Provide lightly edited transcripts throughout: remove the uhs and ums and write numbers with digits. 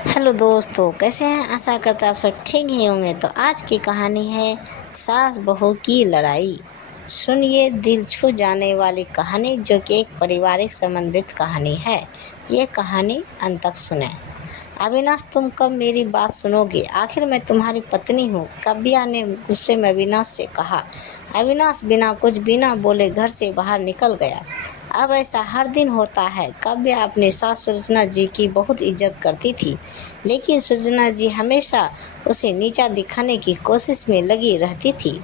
Hello दोस्तों, कैसे हैं? आशा करता आप सब ठीक ही होंगे। तो आज की कहानी है सास बहू की लड़ाई। सुनिए दिल छू जाने वाली कहानी, जो कि एक पारिवारिक संबंधित कहानी है। ये कहानी अंत तक सुने। अविनाश, तुम कब मेरी बात सुनोगे? आखिर मैं तुम्हारी पत्नी हूँ, काव्या ने गुस्से में अविनाश से कहा। अविनाश बिना बोले घर से बाहर निकल गया। अब ऐसा हर दिन होता है। काव्या अपनी सास सुलोचना जी की बहुत इज्जत करती थी, लेकिन सुलोचना जी हमेशा उसे नीचा दिखाने की कोशिश में लगी रहती थी।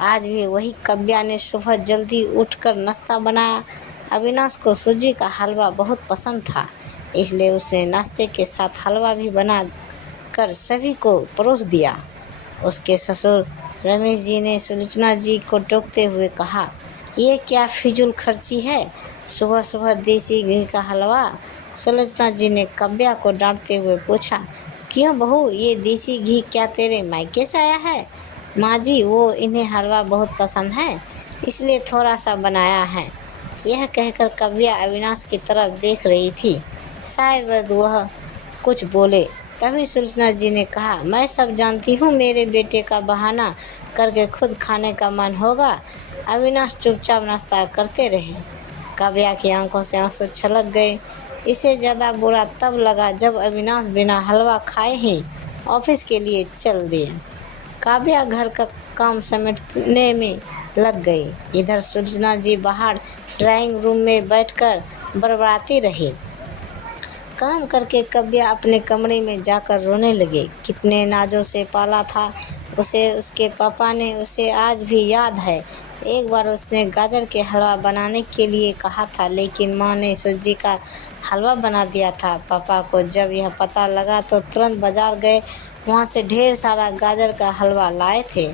आज भी वही काव्या ने सुबह जल्दी उठकर नाश्ता बनाया। अविनाश को सूजी का हलवा बहुत पसंद था, इसलिए उसने नाश्ते के साथ हलवा भी बना कर सभी को परोस दिया। उसके ससुर रमेश जी ने सुलोचना जी को टोकते हुए कहा, ये क्या फिजूल खर्ची है, सुबह सुबह देसी घी का हलवा। सुलोचना जी ने काव्या को डांटते हुए पूछा, क्यों बहू, ये देसी घी क्या तेरे मायके से आया है? माँ जी, वो इन्हें हलवा बहुत पसंद है, इसलिए थोड़ा सा बनाया है। यह कहकर काव्या अविनाश की तरफ देख रही थी, शायद वह कुछ बोले। तभी सुलोचना जी ने कहा, मैं सब जानती हूँ, मेरे बेटे का बहाना करके खुद खाने का मन होगा। अविनाश चुपचाप नाश्ता करते रहे। काव्या की आंखों से आंसू छलक गए। इसे ज़्यादा बुरा तब लगा जब अविनाश बिना हलवा खाए ही ऑफिस के लिए चल दिए। काव्या घर का काम समेटने में लग गई। इधर सुलोचना जी बाहर ड्राइंग रूम में बैठकर बड़बड़ाती रही। काम करके काव्या अपने कमरे में जाकर रोने लगी। कितने नाजों से पाला था उसे उसके पापा ने, उसे आज भी याद है। एक बार उसने गाजर के हलवा बनाने के लिए कहा था, लेकिन माँ ने सूजी का हलवा बना दिया था। पापा को जब यह पता लगा तो तुरंत बाजार गए, वहाँ से ढेर सारा गाजर का हलवा लाए थे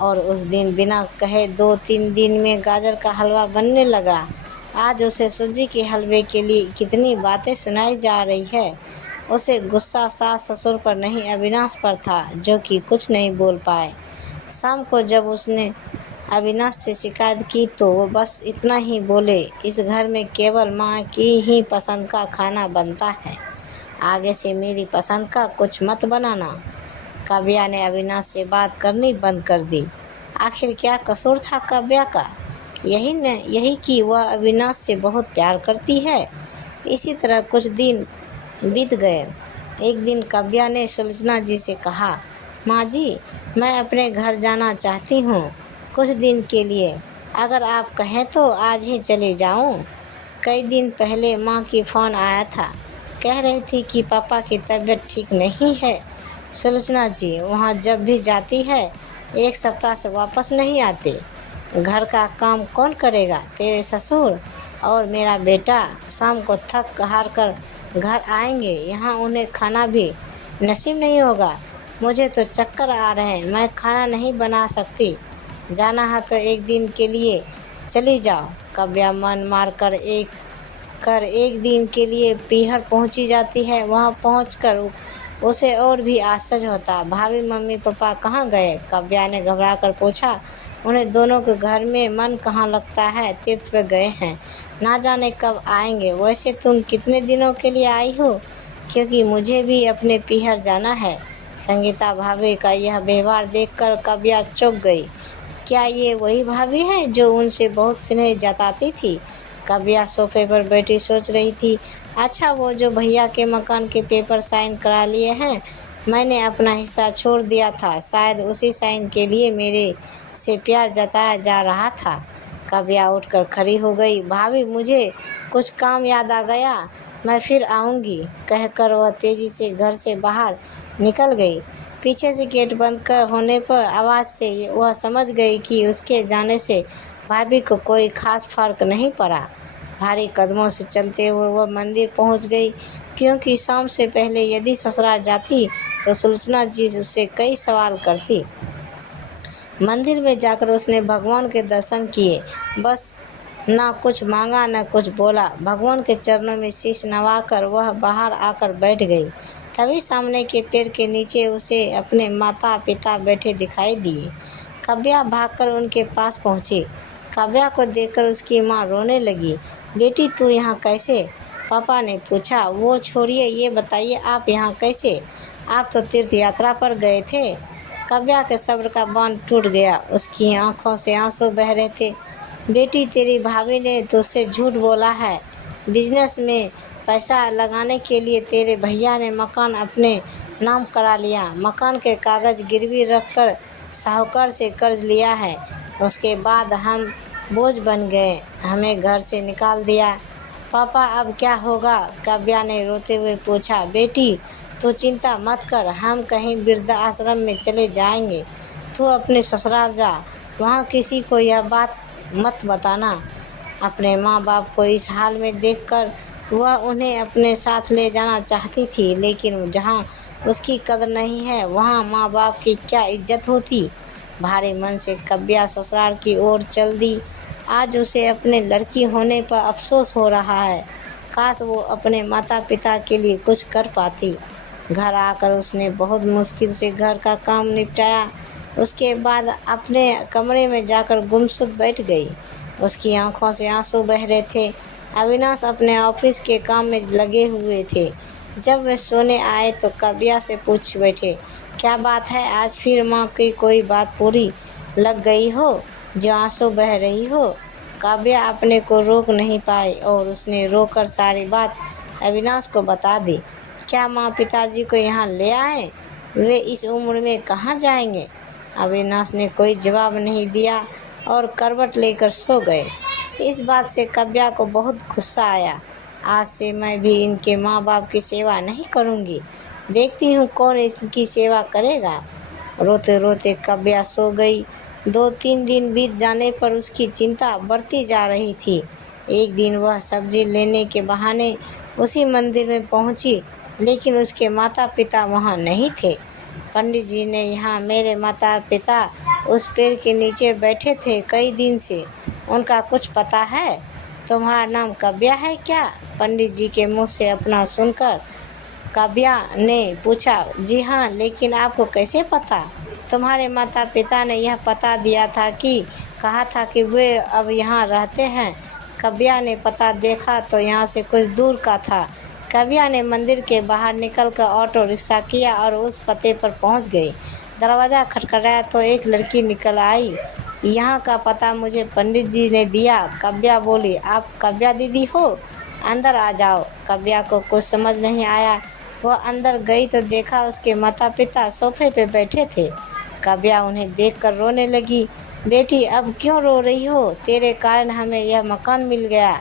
और उस दिन बिना कहे 2-3 दिन में गाजर का हलवा बनने लगा। आज उसे सूजी के हलवे के लिए कितनी बातें सुनाई जा रही है। उसे गुस्सा सास ससुर पर नहीं, अविनाश पर था, जो कि कुछ नहीं बोल पाए। शाम को जब उसने अविनाश से शिकायत की तो वो बस इतना ही बोले, इस घर में केवल माँ की ही पसंद का खाना बनता है, आगे से मेरी पसंद का कुछ मत बनाना। काव्या ने अविनाश से बात करनी बंद कर दी। आखिर क्या कसूर था काव्या का? यही कि वह अविनाश से बहुत प्यार करती है। इसी तरह कुछ दिन बीत गए। एक दिन काव्या ने सुलोचना जी से कहा, माँ जी, मैं अपने घर जाना चाहती हूँ कुछ दिन के लिए। अगर आप कहें तो आज ही चले जाऊँ। कई दिन पहले माँ की फ़ोन आया था, कह रही थी कि पापा की तबीयत ठीक नहीं है। सुलोचना जी वहाँ जब भी जाती है 1 सप्ताह से वापस नहीं आते। घर का काम कौन करेगा? तेरे ससुर और मेरा बेटा शाम को थक हार कर घर आएंगे, यहाँ उन्हें खाना भी नसीब नहीं होगा। मुझे तो चक्कर आ रहे हैं, मैं खाना नहीं बना सकती। जाना है तो एक दिन के लिए चली जाओ। काव्या मन मार कर एक दिन के लिए पीहर पहुंची जाती है। वहां पहुंचकर उसे और भी आश्चर्य होता। भाभी मम्मी पापा कहाँ गए? काव्या ने घबरा कर पूछा। उन्हें दोनों के घर में मन कहाँ लगता है, तीर्थ पे गए हैं, ना जाने कब आएंगे। वैसे तुम कितने दिनों के लिए आई हो? क्योंकि मुझे भी अपने पीहर जाना है। संगीता भाभी का यह व्यवहार देखकर काव्या चौंक गई। क्या ये वही भाभी है जो उनसे बहुत स्नेह जताती थी? काव्या सोफे पर बैठी सोच रही थी। अच्छा, वो जो भैया के मकान के पेपर साइन करा लिए हैं, मैंने अपना हिस्सा छोड़ दिया था, शायद उसी साइन के लिए मेरे से प्यार जताया जा रहा था। काव्या उठकर खड़ी हो गई। भाभी, मुझे कुछ काम याद आ गया, मैं फिर आऊँगी, कहकर वह तेज़ी से घर से बाहर निकल गई। पीछे से गेट बंद कर होने पर आवाज़ से वह समझ गई कि उसके जाने से भाभी को कोई खास फर्क नहीं पड़ा। भारी कदमों से चलते हुए वह मंदिर पहुंच गई, क्योंकि शाम से पहले यदि ससुराल जाती तो सुलोचना जी उससे कई सवाल करती। मंदिर में जाकर उसने भगवान के दर्शन किए, बस ना कुछ मांगा न कुछ बोला। भगवान के चरणों में शीश नवाकर वह बाहर आकर बैठ गई। तभी सामने के पेड़ के नीचे उसे अपने माता पिता बैठे दिखाई दिए। काव्या भागकर उनके पास पहुंची। काव्या को देखकर उसकी माँ रोने लगी। बेटी, तू यहाँ कैसे? पापा ने पूछा। वो छोड़िए, ये बताइए आप यहाँ कैसे? आप तो तीर्थ यात्रा पर गए थे। काव्या के सब्र का बांध टूट गया। उसकी आंखों से आंसू बह रहे थे। बेटी, तेरी भाभी ने तुझसे झूठ बोला है। बिजनेस में पैसा लगाने के लिए तेरे भैया ने मकान अपने नाम करा लिया। मकान के कागज़ गिरवी रखकर साहूकार से कर्ज लिया है। उसके बाद हम बोझ बन गए, हमें घर से निकाल दिया। पापा, अब क्या होगा? काव्या ने रोते हुए पूछा। बेटी, तू चिंता मत कर, हम कहीं वृद्धाश्रम में चले जाएंगे। तू अपने ससुराल जा, वहाँ किसी को यह बात मत बताना। अपने माँ बाप को इस हाल में देखकर वह उन्हें अपने साथ ले जाना चाहती थी, लेकिन जहाँ उसकी कदर नहीं है वहाँ माँ बाप की क्या इज्जत होती। भारे मन से काव्या ससुराल की ओर चल दी। आज उसे अपने लड़की होने पर अफसोस हो रहा है। काश वो अपने माता पिता के लिए कुछ कर पाती। घर आकर उसने बहुत मुश्किल से घर का काम निपटाया। उसके बाद अपने कमरे में जाकर गुमसुम बैठ गई। उसकी आंखों से आंसू बह रहे थे। अविनाश अपने ऑफिस के काम में लगे हुए थे। जब वे सोने आए तो काव्या से पूछ बैठे, क्या बात है, आज फिर माँ की कोई बात पूरी लग गई हो जो आंसू बह रही हो? काव्या अपने को रोक नहीं पाई और उसने रोकर सारी बात अविनाश को बता दी। क्या माँ पिताजी को यहाँ ले आए? वे इस उम्र में कहाँ जाएंगे? अविनाश ने कोई जवाब नहीं दिया और करवट लेकर सो गए। इस बात से काव्या को बहुत गुस्सा आया। आज से मैं भी इनके माँ बाप की सेवा नहीं करूँगी। देखती हूँ कौन इनकी सेवा करेगा। रोते रोते काव्या सो गई। 2-3 दिन बीत जाने पर उसकी चिंता बढ़ती जा रही थी। एक दिन वह सब्जी लेने के बहाने उसी मंदिर में पहुंची, लेकिन उसके माता पिता वहां नहीं थे। पंडित जी ने, यहाँ मेरे माता पिता उस पेड़ के नीचे बैठे थे कई दिन से, उनका कुछ पता है? तुम्हारा नाम काव्या है क्या? पंडित जी के मुँह से अपना सुनकर काव्या ने पूछा। जी हाँ, लेकिन आपको कैसे पता? तुम्हारे माता पिता ने यह पता दिया था कि कहा था कि वे अब यहाँ रहते हैं। काव्या ने पता देखा तो यहाँ से कुछ दूर का था। काव्या ने मंदिर के बाहर निकलकर ऑटो रिक्शा किया और उस पते पर पहुँच गई। दरवाज़ा खटखटाया तो एक लड़की निकल आई। यहाँ का पता मुझे पंडित जी ने दिया। काव्या बोली। आप काव्या दीदी हो? अंदर आ जाओ। काव्या को कुछ समझ नहीं आया। वह अंदर गई तो देखा उसके माता पिता सोफे पे बैठे थे। काव्या उन्हें देखकर रोने लगी। बेटी, अब क्यों रो रही हो? तेरे कारण हमें यह मकान मिल गया।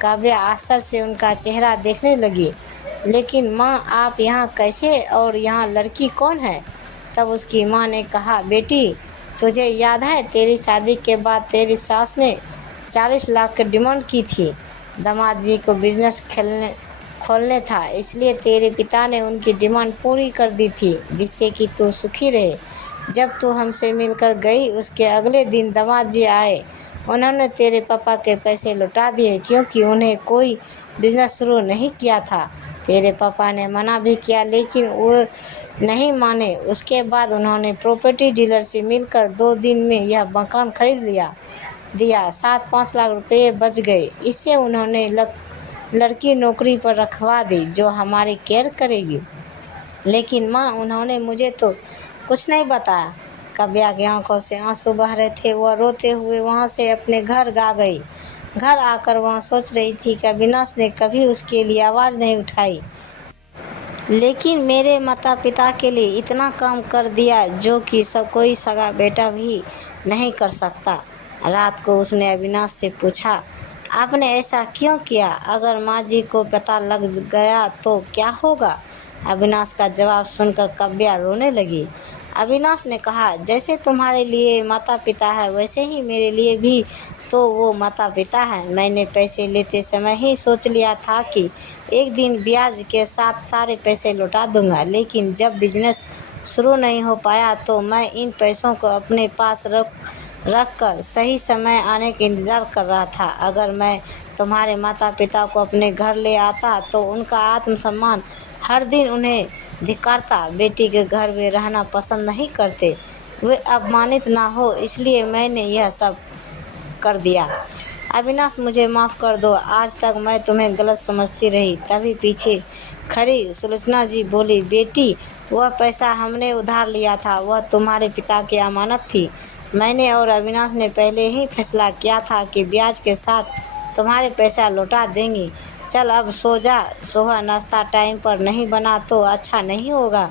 काव्या आश्चर्य से उनका चेहरा देखने लगी। लेकिन माँ, आप यहाँ कैसे और यहाँ लड़की कौन है? तब उसकी माँ ने कहा, बेटी, तुझे याद है तेरी शादी के बाद तेरी सास ने 40 लाख की डिमांड की थी। दामाद जी को बिजनेस खोलने था, इसलिए तेरे पिता ने उनकी डिमांड पूरी कर दी थी, जिससे कि तू सुखी रहे। जब तू हमसे मिलकर गई उसके अगले दिन दामाद जी आए। उन्होंने तेरे पापा के पैसे लौटा दिए, क्योंकि उन्हें कोई बिजनेस शुरू नहीं किया था। तेरे पापा ने मना भी किया, लेकिन वो नहीं माने। उसके बाद उन्होंने प्रॉपर्टी डीलर से मिलकर 2 दिन में यह मकान खरीद दिया। 7-5 लाख रुपए बच गए। इससे उन्होंने लड़की नौकरी पर रखवा दी, जो हमारी केयर करेगी। लेकिन माँ, उन्होंने मुझे तो कुछ नहीं बताया। काव्या की आंखों से आंसू बह रहे थे। वह रोते हुए वहाँ से अपने घर आ गई। घर आकर वह सोच रही थी कि अविनाश ने कभी उसके लिए आवाज़ नहीं उठाई, लेकिन मेरे माता पिता के लिए इतना काम कर दिया जो कि कोई सगा बेटा भी नहीं कर सकता। रात को उसने अविनाश से पूछा, आपने ऐसा क्यों किया? अगर माँ जी को पता लग गया तो क्या होगा? अविनाश का जवाब सुनकर काव्या रोने लगी। अविनाश ने कहा, जैसे तुम्हारे लिए माता पिता है वैसे ही मेरे लिए भी तो वो माता पिता है। मैंने पैसे लेते समय ही सोच लिया था कि एक दिन ब्याज के साथ सारे पैसे लौटा दूंगा, लेकिन जब बिजनेस शुरू नहीं हो पाया तो मैं इन पैसों को अपने पास रख कर सही समय आने का इंतज़ार कर रहा था। अगर मैं तुम्हारे माता पिता को अपने घर ले आता तो उनका आत्मसम्मान हर दिन उन्हें धिक्कारता। बेटी के घर वे रहना पसंद नहीं करते, वे अपमानित ना हो, इसलिए मैंने यह सब कर दिया। अविनाश मुझे माफ़ कर दो, आज तक मैं तुम्हें गलत समझती रही। तभी पीछे खड़ी सुलोचना जी बोली, बेटी वह पैसा हमने उधार लिया था, वह तुम्हारे पिता की अमानत थी। मैंने और अविनाश ने पहले ही फैसला किया था कि ब्याज के साथ तुम्हारे पैसा लौटा देंगे। चल अब सो जा, सुबह नाश्ता टाइम पर नहीं बना तो अच्छा नहीं होगा।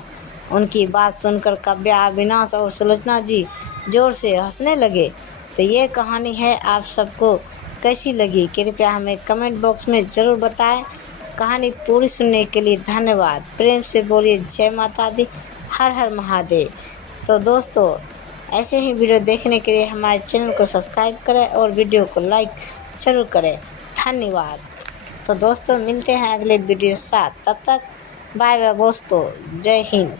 उनकी बात सुनकर काव्या, अविनाश और सुलोचना जी जोर से हंसने लगे। तो ये कहानी है, आप सबको कैसी लगी कृपया हमें कमेंट बॉक्स में ज़रूर बताएं। कहानी पूरी सुनने के लिए धन्यवाद। प्रेम से बोलिए जय माता दी, हर हर महादेव। तो दोस्तों, ऐसे ही वीडियो देखने के लिए हमारे चैनल को सब्सक्राइब करें और वीडियो को लाइक ज़रूर करें। धन्यवाद। तो दोस्तों, मिलते हैं अगले वीडियो के साथ। तब तक बाय बाय दोस्तों, जय हिंद।